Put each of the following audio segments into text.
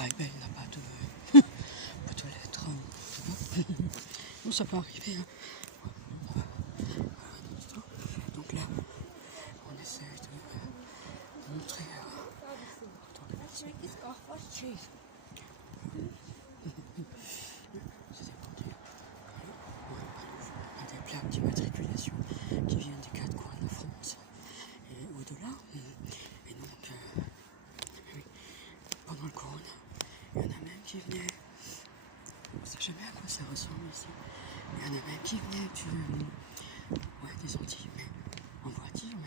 Vibe, il n'a pas de boîte aux lettres. Bon, ça peut arriver. Hein. Donc là, on essaie de montrer. Il y a des plaques d'immatriculation qui viennent des quatre coins de la France et au-delà. Et donc, pendant le corona, il y en a même qui venaient. On ne sait jamais à quoi ça ressemble ici. Il y en a même qui venaient des Antilles, mais en voiture,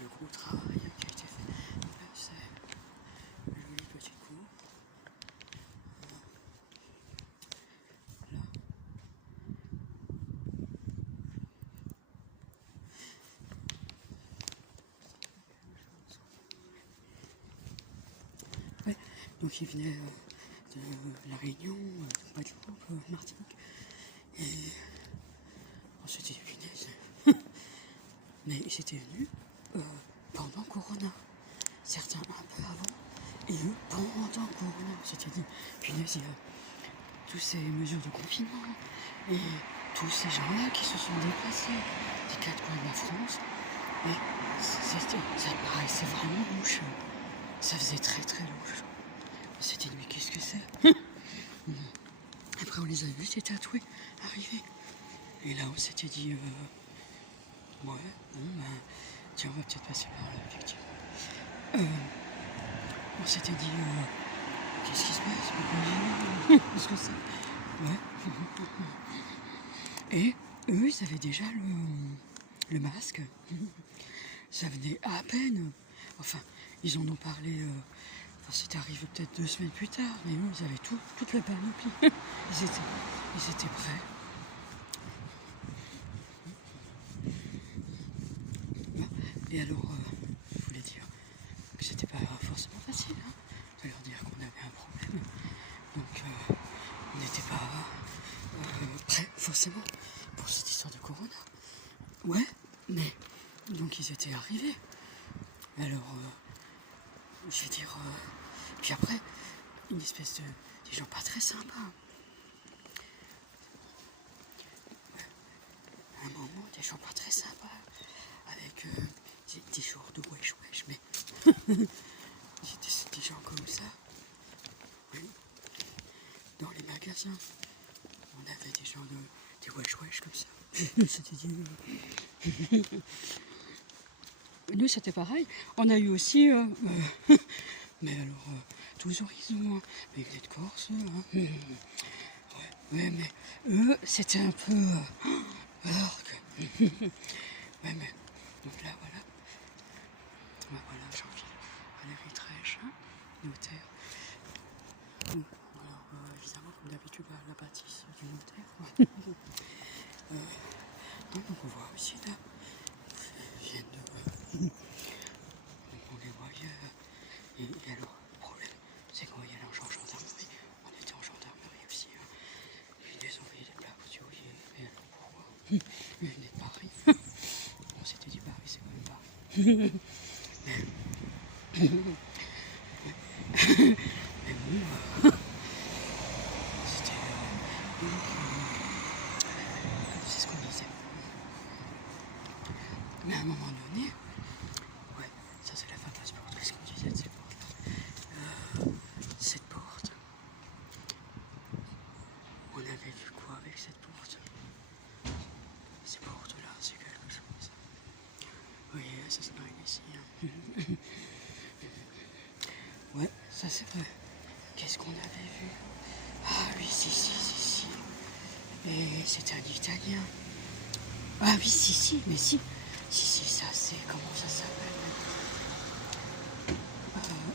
le gros travail qui a été fait. Là, c'est une jolie petite cour. Là. Ouais, donc ils venaient de La Réunion, Guadeloupe, Martinique. Et on s'était dit, punaise. Mais ils étaient venus pendant Corona. Certains un peu avant. Et eux, pendant Corona, on s'était dit, punaise, il y a toutes ces mesures de confinement. Et tous ces gens-là qui se sont déplacés des quatre coins de la France. Et ça paraissait vraiment louche. Ça faisait très très louche. On s'était dit, mais qu'est-ce que c'est? Après, on les a vus, ces tatoués, arriver. Et là, on s'était dit, tiens, on va peut-être passer par là, effectivement. On s'était dit, qu'est-ce qui se passe? Qu'est-ce que c'est? Ouais. Et eux, ils avaient déjà le masque. Ça venait à peine. Enfin, ils en ont parlé. C'était arrivé peut-être 2 semaines plus tard, mais eux, ils avaient toute la panoplie. Ils étaient prêts. Et alors, je voulais dire que c'était pas forcément facile de leur dire qu'on avait un problème. Donc, on n'était pas prêts forcément pour cette histoire de Corona. Ouais, mais donc ils étaient arrivés. Alors, je vais dire, puis après, une espèce des gens pas très sympas. Ouais. À un moment, des gens pas très sympas, avec des genres de wesh, mais des gens comme ça. Oui. Dans les magasins, on avait des gens des wesh comme ça. C'était dit. Nous, c'était pareil. On a eu aussi, mais alors, tous horizons, mais ils venaient de Corse, ouais, mais eux, c'était un peu, alors que, ouais, mais, donc là, voilà, Jean-Philippe Valérie Trèche, notaire. Alors, évidemment, comme d'habitude, la bâtisse du notaire. Donc, on voit aussi là, ils viennent de. Donc, on les voyait. Et alors, le problème, c'est qu'on voyait là en gendarmerie. On était en gendarmerie aussi. Ils nous ont envoyé des plaques au théorie. Et alors, pourquoi? Ils venaient de Paris. On s'était dit, Paris, c'est quand même Paris. Mais bon, c'était. C'est ce qu'on disait. Mais à un moment donné, ouais, ça c'est la fameuse porte. Qu'est-ce qu'on disait de cette porte-là? Cette porte, on avait vu quoi avec cette porte? Ces portes-là, c'est quelque chose. Oui, ça se pareil ici. Ouais, ça c'est vrai. Qu'est-ce qu'on avait vu? Ah oui, si. Et c'était un Italien. Ah oui, mais si. Si, ça c'est, comment ça s'appelle?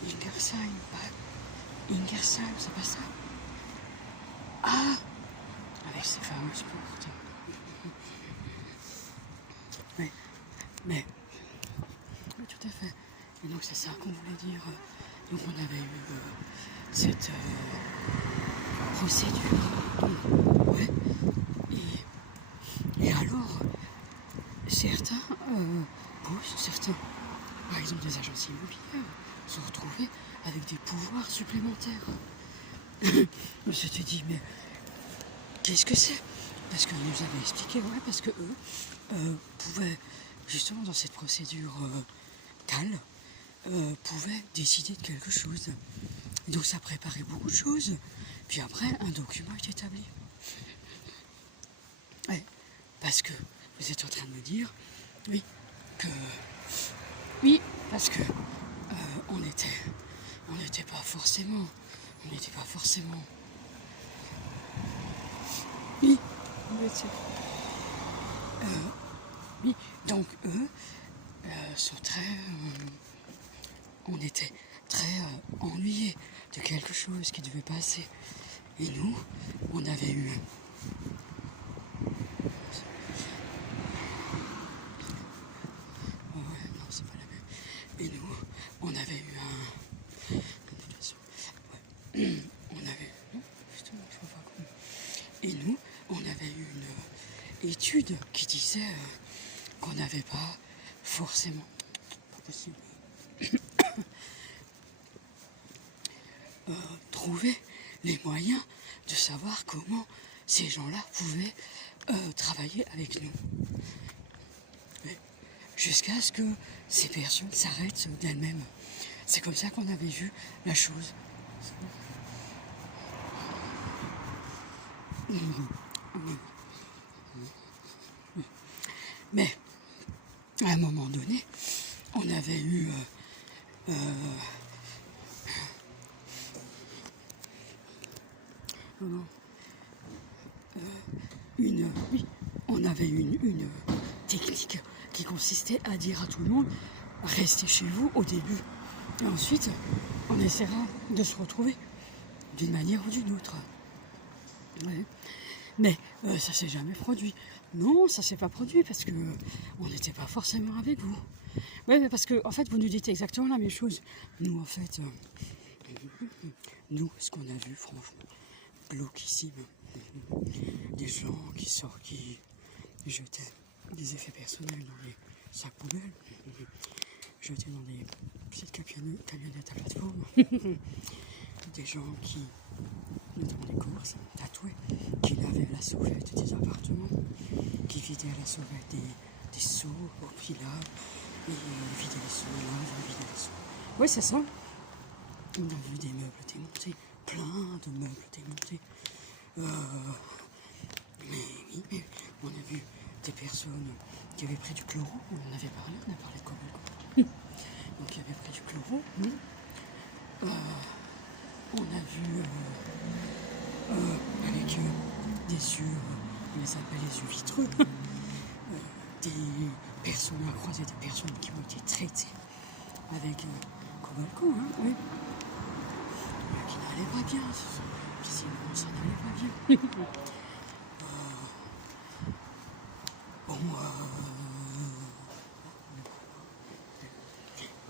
Ingersheim, Ingersheim, c'est pas ça? Ah, avec ces fameuses portes. Mais tout à fait. Et donc c'est ça qu'on voulait dire. Donc on avait eu cette procédure. Ouais. Et alors, certains, par exemple des agences immobilières, se retrouvaient avec des pouvoirs supplémentaires. On s'était dit, mais qu'est-ce que c'est? Parce qu'ils nous avaient expliqué, ouais, parce que eux pouvaient, justement dans cette procédure CAL, pouvaient décider de quelque chose. Donc ça préparait beaucoup de choses. Puis après, un document est établi. Ouais, parce que vous êtes en train de me dire, oui, parce que on n'était pas forcément, oui, on était, oui, donc eux sont très, on était très ennuyés de quelque chose qui devait passer. Et nous, on avait eu c'est pas la même. Et nous, on avait eu un. De toute façon, ouais. On avait. Non, justement, je vois pas comment. Et nous, on avait eu une étude qui disait qu'on n'avait pas forcément. Pas possible. Trouver les moyens de savoir comment ces gens-là pouvaient travailler avec nous. Jusqu'à ce que ces personnes s'arrêtent d'elles-mêmes. C'est comme ça qu'on avait vu la chose. Mais, à un moment donné, on avait eu on avait une technique qui consistait à dire à tout le monde, restez chez vous au début. Et ensuite, on essaiera de se retrouver d'une manière ou d'une autre. Ouais. Mais ça s'est jamais produit. Non, ça s'est pas produit parce que on n'était pas forcément avec vous. Oui, mais parce que en fait, vous nous dites exactement la même chose. Nous, en fait, nous, ce qu'on a vu, franchement, glauquissime. Des gens qui jetaient des effets personnels dans les sacs poubelles, jetaient dans des petites camionnettes à plateforme, des gens qui, dans les courses, tatouaient, qui lavaient à la sauvette des appartements, qui vidaient à la sauvette des seaux au pilage, et vidaient les seaux, vidaient les seaux. Oui, c'est ça. On a vu des meubles démontés, plein de meubles démontés. Mais on a vu des personnes qui avaient pris du chloro, on en avait parlé, on a parlé de Cobalco. Donc qui avaient pris du chloro. On a vu avec des yeux, on les appelle les yeux vitreux, des personnes, on a croisé des personnes qui ont été traitées avec Cobalco, oui. Qui n'allait pas bien, visiblement ça n'allait pas bien.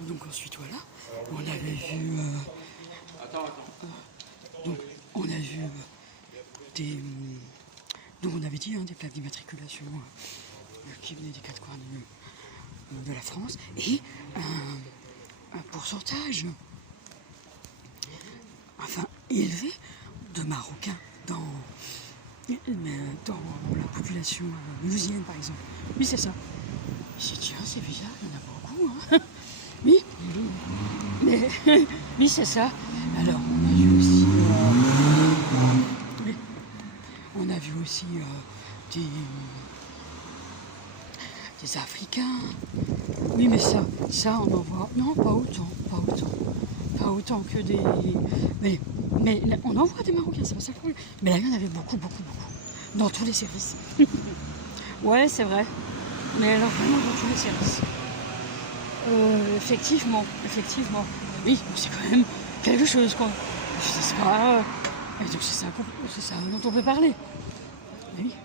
Donc ensuite voilà, on avait vu donc on a vu des donc on avait dit des plaques d'immatriculation qui venaient des quatre coins de la France et un pourcentage élevé de Marocains dans la population mulhousienne par exemple. Oui c'est ça. J'ai dit tiens c'est bizarre, il y en a beaucoup Oui, mais oui c'est ça. Alors on a vu aussi des Africains. Oui mais ça on en voit. Non pas autant que des. Mais on en voit des Marocains, c'est pas ça le problème. Mais là il y en avait beaucoup. Dans tous les services. Ouais c'est vrai. Mais alors vraiment dans tous les services. Effectivement. Oui, c'est quand même quelque chose quoi. C'est pas. Et donc c'est ça dont on peut parler. Oui.